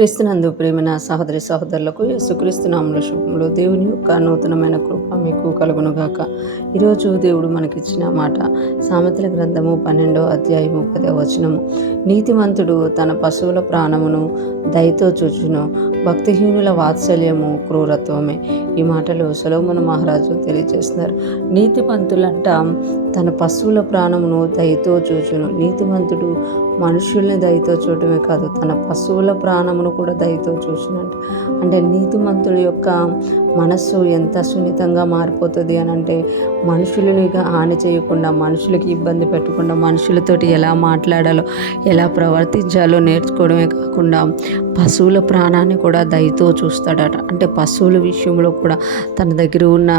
క్రీస్తునందు ప్రేమైన సహోదరి సహోదరులకు యేసుక్రీస్తు నామములో శుభములు. దేవుని యొక్క నూతనమైన కృప మీకు కలుగునుగాక. ఈరోజు దేవుడు మనకిచ్చిన మాట సామెతల గ్రంథము 12వ అధ్యాయము 10వ వచనము. నీతిమంతుడు తన పశువుల ప్రాణమును దయతో చూచును, భక్తిహీనుల వాత్సల్యము క్రూరత్వమే. ఈ మాటలు సొలొమోను మహారాజు తెలియజేస్తున్నారు. నీతిమంతులంట తన పశువుల ప్రాణమును దయతో చూచును. నీతిమంతుడు మనుషుల్ని దయతో చూడటమే కాదు, తన పశువుల ప్రాణమును కూడా దయతో చూసినట్టు. అంటే నీతిమంతుడి యొక్క మనస్సు ఎంత సున్నితంగా మారిపోతుంది అని అంటే, మనుషులని హాని చేయకుండా, మనుషులకి ఇబ్బంది పెట్టకుండా, మనుషులతోటి ఎలా మాట్లాడాలో, ఎలా ప్రవర్తించాలో నేర్చుకోవడమే కాకుండా పశువుల ప్రాణాన్ని కూడా దయతో చూస్తాడట. అంటే పశువుల విషయంలో కూడా, తన దగ్గర ఉన్న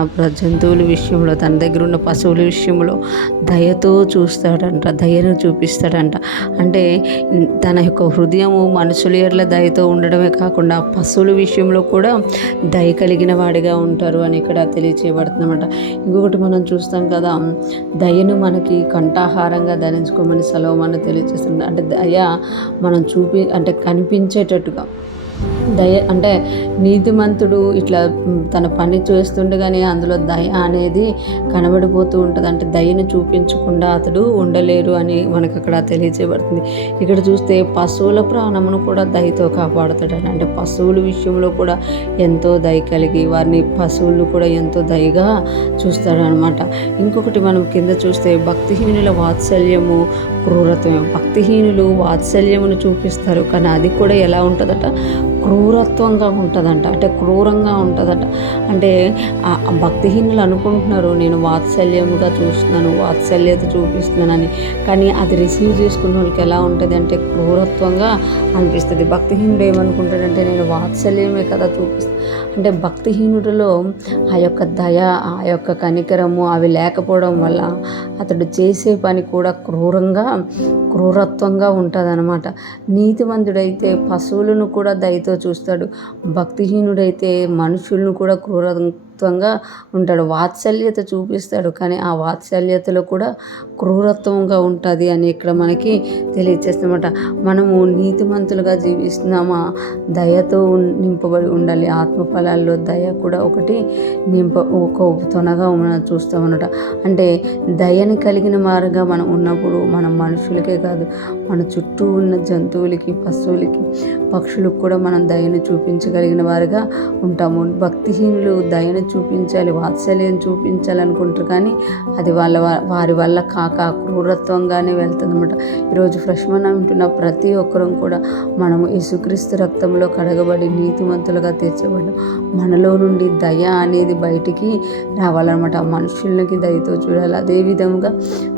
జంతువుల విషయంలో, తన దగ్గర ఉన్న పశువుల విషయంలో దయతో చూస్తాడంట, దయను చూపిస్తాడంట. అంటే తన యొక్క హృదయము మనుషుల ఎడల దయతో ఉండడమే కాకుండా పశువుల విషయంలో కూడా దయ కలిగిన వాడిగా ఉంటారు అని ఇక్కడ తెలియచేయబడుతుందన్నమాట. ఇంకొకటి మనం చూస్తాం కదా, దయను మనకి కంఠాహారంగా ధరించుకోమని సొలొమోను తెలియజేస్తుంది. అంటే దయ మనం అంటే కనిపించేటట్టుగా దయ అంటే నీతిమంతుడు ఇట్లా తన పని చేస్తుండగానే అందులో దయ అనేది కనబడిపోతూ ఉంటుంది. అంటే దయను చూపించకుండా అతడు ఉండలేరు అని మనకు అక్కడ తెలియజేయబడుతుంది. ఇక్కడ చూస్తే పశువుల ప్రాణమును కూడా దయతో కాపాడుతాడని, అంటే పశువుల విషయంలో కూడా ఎంతో దయ కలిగి వారిని పశువులను కూడా ఎంతో దయగా చూస్తాడనమాట. ఇంకొకటి మనం కింద చూస్తే భక్తిహీనుల వాత్సల్యము క్రూరత్వం. భక్తిహీనులు వాత్సల్యమును చూపిస్తారు, కానీ అది కూడా ఎలా ఉంటుందట, క్రూరత్వంగా ఉంటుందంట. అంటే క్రూరంగా ఉంటుందట. అంటే భక్తిహీనులు అనుకుంటున్నారు నేను వాత్సల్యంగా చూస్తున్నాను, వాత్సల్యత చూపిస్తున్నానని, కానీ అది రిసీవ్ చేసుకున్న వాళ్ళకి ఎలా ఉంటుంది అంటే క్రూరత్వంగా అనిపిస్తుంది. భక్తిహీనుడు ఏమనుకుంటాడంటే నేను వాత్సల్యమే కదా చూపిస్తాను. అంటే భక్తిహీనుడిలో ఆ యొక్క దయ, ఆ యొక్క కనికరము అవి లేకపోవడం వల్ల అతడు చేసే పని కూడా క్రూరత్వంగా ఉంటుందన్నమాట. నీతిమంతుడైతే పశువులను కూడా దయతో చూస్తాడు, భక్తిహీనుడైతే మనుషులను కూడా క్రూరత్వంగా ఉంటాడు. వాత్సల్యత చూపిస్తాడు, కానీ ఆ వాత్సల్యతలో కూడా క్రూరత్వంగా ఉంటుంది అని ఇక్కడ మనకి తెలియచేస్తున్నమాట. మనము నీతిమంతులుగా జీవిస్తున్నామా, దయతో నింపబడి ఉండాలి. ఆత్మఫలాల్లో దయ కూడా ఒకటి ఒక తొనగా మనం చూస్తామన్నమాట. అంటే దయని కలిగిన వారుగా మనం ఉన్నప్పుడు మనం మనుషులకే కాదు, మన చుట్టూ ఉన్న జంతువులకి, పశువులకి, పక్షులకు కూడా మనం దయను చూపించగలిగిన వారుగా ఉంటాము. భక్తిహీనులు దయను చూపించాలి, వాత్సల్యం చూపించాలనుకుంటారు, కానీ అది వారి వల్ల కాక క్రూరత్వంగానే వెళ్తుంది అన్నమాట. ఈరోజు ఫ్రెష్ మనం వింటున్న ప్రతి ఒక్కరం కూడా మనము యేసుక్రీస్తు రక్తంలో కడగబడి నీతిమంతులుగా తీర్చబడ్డాం. మనలో నుండి దయ అనేది బయటికి రావాలన్నమాట. మనుషులకి దయతో చూడాలి. అదేవిధంగా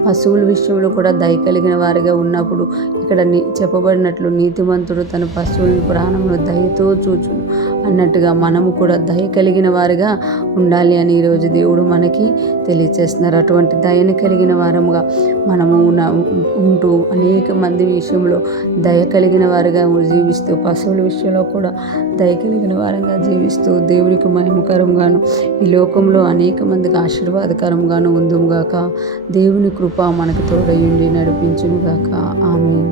పశువుల విషయంలో కూడా దయ కలిగిన వారిగా ఉన్నప్పుడు ఇక్కడ చెప్పబడినట్లు నీతిమంతుడు తన పశువుల ప్రాణమును దయతో చూచును అన్నట్టుగా మనము కూడా దయ కలిగిన వారిగా ఉండాలి అని ఈరోజు దేవుడు మనకి తెలియచేస్తున్నారు. అటువంటి దయని కలిగిన వారముగా మనము ఉంటూ అనేక మంది విషయంలో దయ కలిగిన వారిగా జీవిస్తూ, పశువుల విషయంలో కూడా దయ కలిగిన వారంగా జీవిస్తూ దేవునికి మహిమకరంగాను ఈ లోకంలో అనేక మందికి ఆశీర్వాదకరంగాను ఉందుముగాక. దేవుని కృప మనకు తోడయుండి నడిపించునుగాక. ఆమేన్.